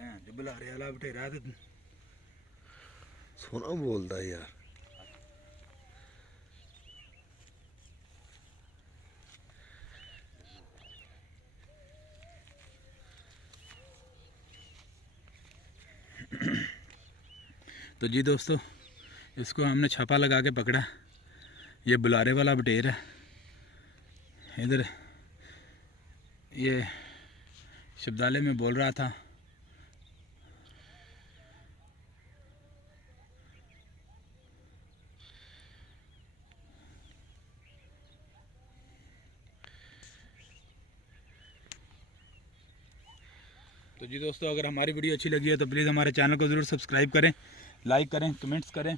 जो बुलारे वाला बटेरा है तो सोना बोलता है यार। तो जी दोस्तों, इसको हमने छापा लगा के पकड़ा। ये बुलारे वाला बटेर है। इधर ये शब्दालय में बोल रहा था। तो जी दोस्तों, अगर हमारी वीडियो अच्छी लगी है तो प्लीज़ हमारे चैनल को ज़रूर सब्सक्राइब करें, लाइक करें, कमेंट्स करें।